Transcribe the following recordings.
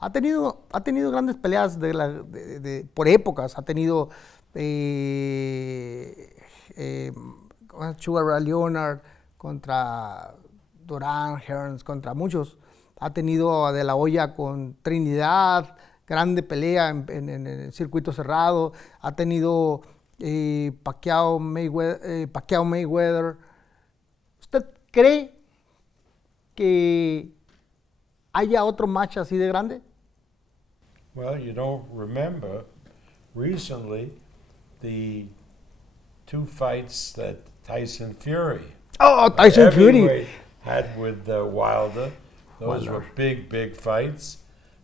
ha tenido grandes peleas por épocas. Ha tenido Sugar Ray Leonard contra Duran, Hearns, contra muchos. Ha tenido a De La Hoya con Trinidad, grande pelea en el circuito cerrado. Ha tenido Pacquiao Mayweather. ¿Usted cree que haya otro match así de grande? Well, you don't remember recently the two fights that Tyson Fury Tyson Fury had with Wilder. Those were big fights.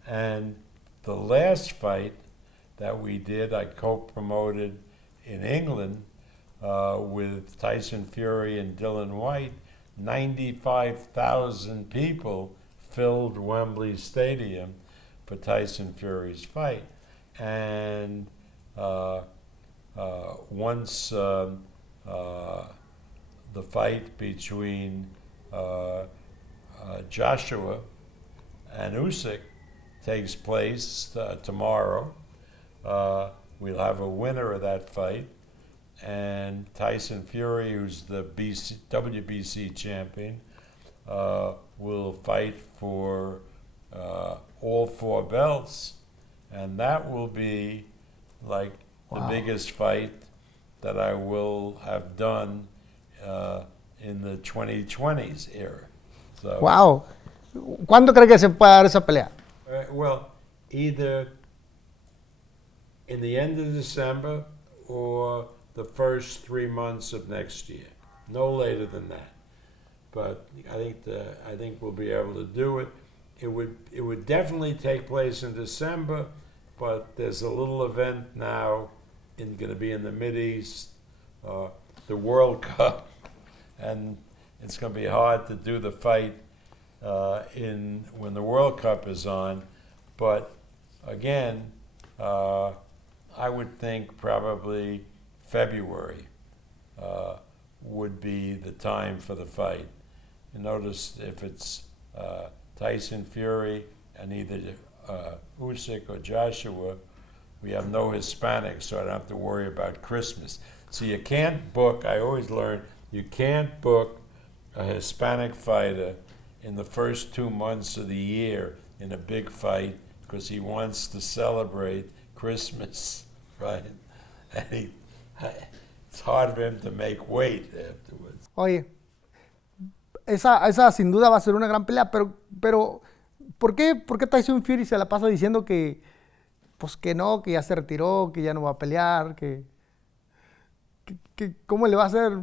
And the last fight that we did, I co-promoted in England with Tyson Fury and Dylan White. 95,000 people filled Wembley Stadium for Tyson Fury's fight. And once the fight between Joshua and Usyk takes place tomorrow, we'll have a winner of that fight, and Tyson Fury, who's the WBC champion, will fight for all four belts, and that will be like the biggest fight that I will have done in the 2020s era. So, wow. ¿Cuándo cree que se puede dar esa pelea? Well, either in the end of December or the first 3 months of next year, no later than that. But I think we'll be able to do it. It would definitely take place in December, but there's a little event now going to be in the Mideast, the World Cup, and it's going to be hard to do the fight when the World Cup is on. But again, I would think probably February would be the time for the fight. You notice if it's Tyson Fury and either Usyk or Joshua, we have no Hispanics, so I don't have to worry about Christmas. So you can't book, I always learn, you can't book a Hispanic fighter in the first 2 months of the year in a big fight because he wants to celebrate Christmas, right? And it's hard for him to make weight afterwards. Oye, esa sin duda va a ser una gran pelea, pero ¿por qué Tyson Fury se la pasa diciendo que pues que no, que ya se retiró, que ya no va a pelear, que ¿cómo le va a hacer?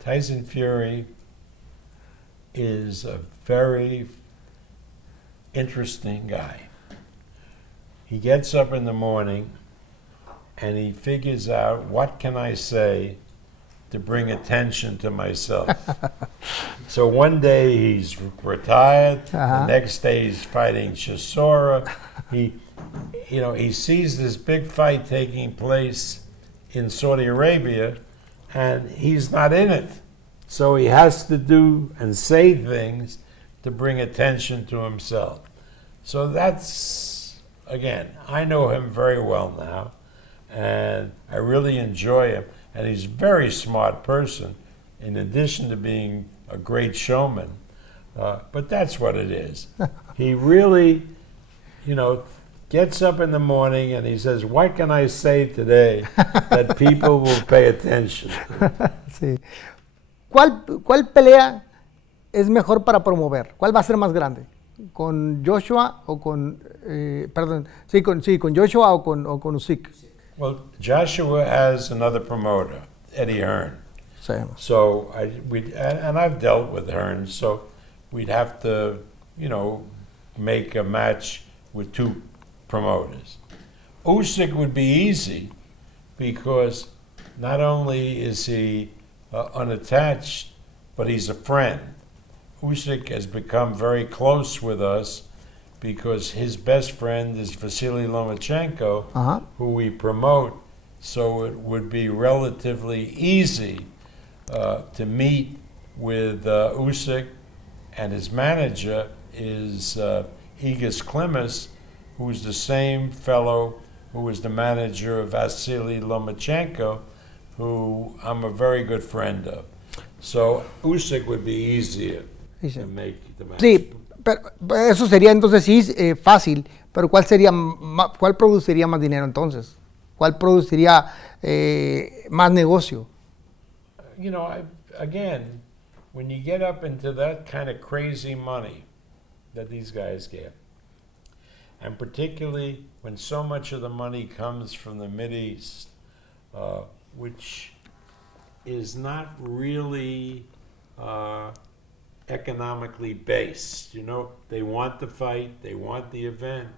Tyson Fury is a very interesting guy. He gets up in the morning and he figures out, what can I say to bring attention to myself? So one day he's retired, the next day he's fighting Chisora. He sees this big fight taking place in Saudi Arabia and he's not in it. So he has to do and say things to bring attention to himself. So that's, again, I know him very well now, and I really enjoy him. And he's a very smart person, in addition to being a great showman. But that's what it is. He really, gets up in the morning and he says, what can I say today that people will pay attention to? Sí. ¿Cuál pelea es mejor para promover? ¿Cuál va a ser más grande? ¿Con Joshua o con, con Joshua o con Usyk? Well, Joshua has another promoter, Eddie Hearn. Same. So and I've dealt with Hearn, so we'd have to, make a match with two promoters. Usyk would be easy because not only is he unattached, but he's a friend. Usyk has become very close with us because his best friend is Vasily Lomachenko, who we promote, so it would be relatively easy to meet with Usyk, and his manager is Igis Klimas, who's the same fellow who was the manager of Vasily Lomachenko, who I'm a very good friend of. So Usyk would be easier to make the match. Sí, pero eso sería entonces sí fácil, pero ¿cuál produciría más dinero entonces? ¿Cuál produciría más negocio? You know, again, when you get up into that kind of crazy money that these guys get, and particularly when so much of the money comes from the Mideast, which is not really economically based. You know, they want the fight, they want the event,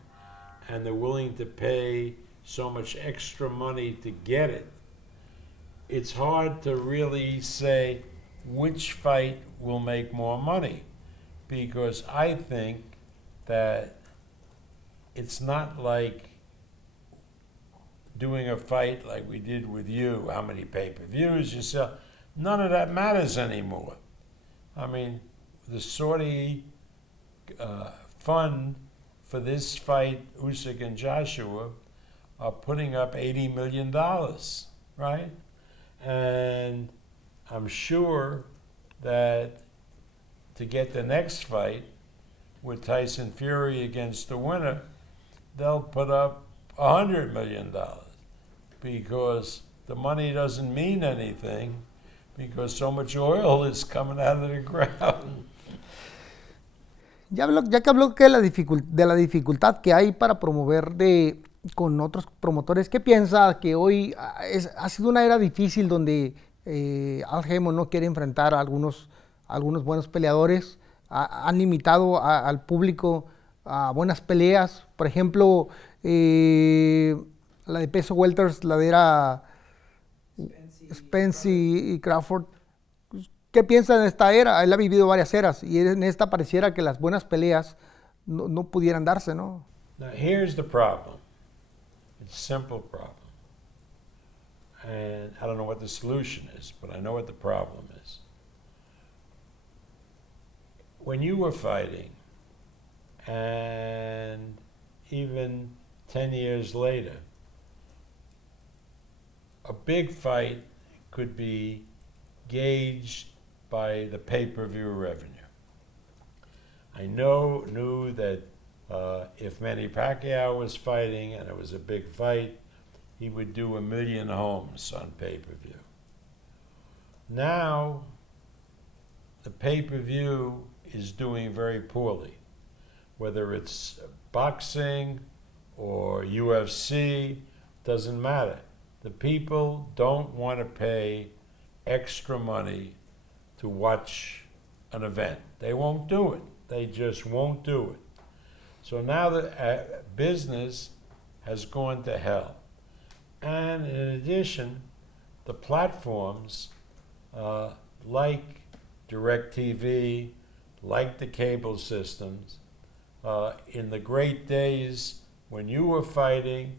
and they're willing to pay so much extra money to get it. It's hard to really say which fight will make more money, because I think that it's not like doing a fight like we did with you, how many pay-per-views you sell. None of that matters anymore. I mean, the Saudi fund for this fight, Usyk and Joshua, are putting up $80 million, right? And I'm sure that to get the next fight with Tyson Fury against the winner, they'll put up $100 million, because the money doesn't mean anything because so much oil is coming out of the ground. Ya que habló de la dificultad que hay para promover con otros promotores, ¿qué piensa que hoy ha sido una era difícil donde Al Haymon no quiere enfrentar a algunos buenos peleadores? Han limitado al público a buenas peleas. Por ejemplo, la de peso welters, la de era Spence y Crawford. ¿Qué piensa de esta era? Él ha vivido varias eras y en esta pareciera que las buenas peleas no pudieran darse, ¿no? Now here's the problem. It's a simple problem. And I don't know what the solution is, but I know what the problem is. When you were fighting, and even 10 years later, a big fight could be gauged by the pay-per-view revenue. I knew that if Manny Pacquiao was fighting and it was a big fight, he would do 1 million homes on pay-per-view. Now, the pay-per-view is doing very poorly, whether it's boxing or UFC, doesn't matter. The people don't want to pay extra money to watch an event. They won't do it. They just won't do it. So now the business has gone to hell. And in addition, the platforms like DirecTV, like the cable systems, in the great days when you were fighting,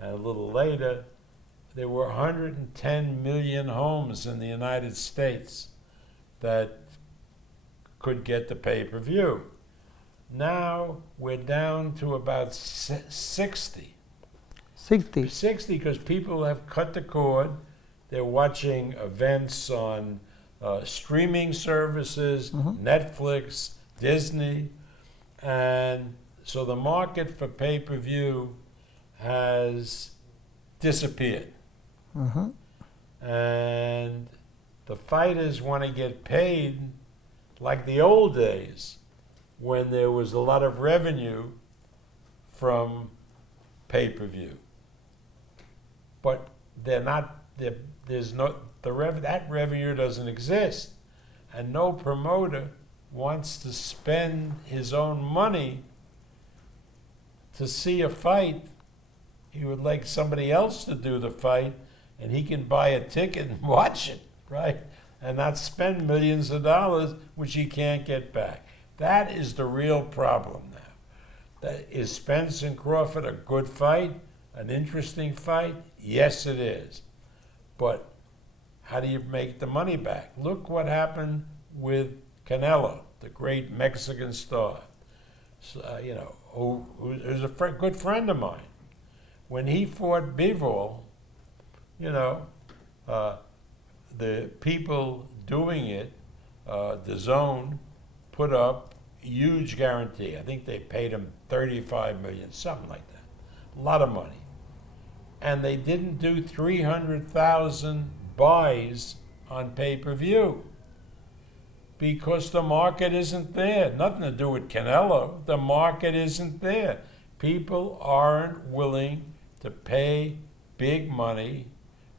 and a little later, there were 110 million homes in the United States that could get the pay-per-view. Now we're down to about 60 because people have cut the cord. They're watching events on streaming services, Netflix, Disney, and so the market for pay-per-view has disappeared. And the fighters want to get paid like the old days when there was a lot of revenue from pay-per-view. But that revenue doesn't exist, and no promoter wants to spend his own money to see a fight. He would like somebody else to do the fight, and he can buy a ticket and watch it, right? And not spend millions of dollars, which he can't get back. That is the real problem now. Is Spence and Crawford a good fight, an interesting fight? Yes, it is. But how do you make the money back? Look what happened with Canelo, the great Mexican star. So, who is a good friend of mine. When he fought Bivol, you know, the people doing it, the Zone, put up a huge guarantee. I think they paid him $35 million, something like that. A lot of money. And they didn't do 300,000 buys on pay-per-view because the market isn't there. Nothing to do with Canelo. The market isn't there. People aren't willing to pay big money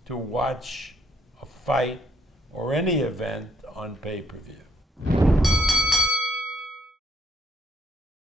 to watch a fight or any event on pay-per-view.